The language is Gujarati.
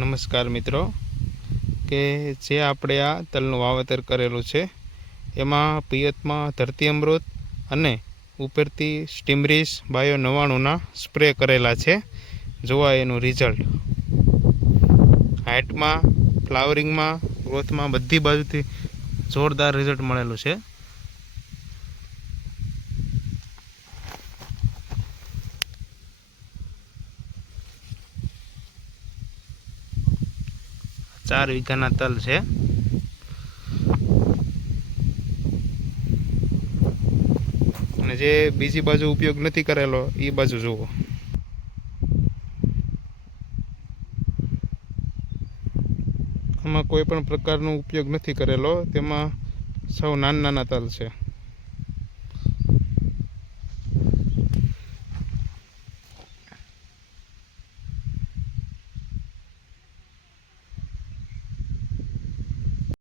નમસ્કાર મિત્રો, કે જે આપણે આ તલનું વાવેતર કરેલું છે એમાં પિયતમાં ધરતી અમૃત અને ઉપરથી સ્ટીમરીસ બાયો 99ના સ્પ્રે કરેલા છે. જોવા એનું રિઝલ્ટ હાઇટમાં, ફ્લાવરિંગમાં, ગ્રોથમાં બધી બાજુથી જોરદાર રિઝલ્ટ મળેલું છે. ચાર વીઘાના તલ છે. અને જે બીજી બાજુ ઉપયોગ નથી કરેલો એ બાજુ જુઓ. આમાં કોઈ પણ પ્રકારનો ઉપયોગ નથી કરેલો, તેમાં સૌ નાના નાના તલ છે.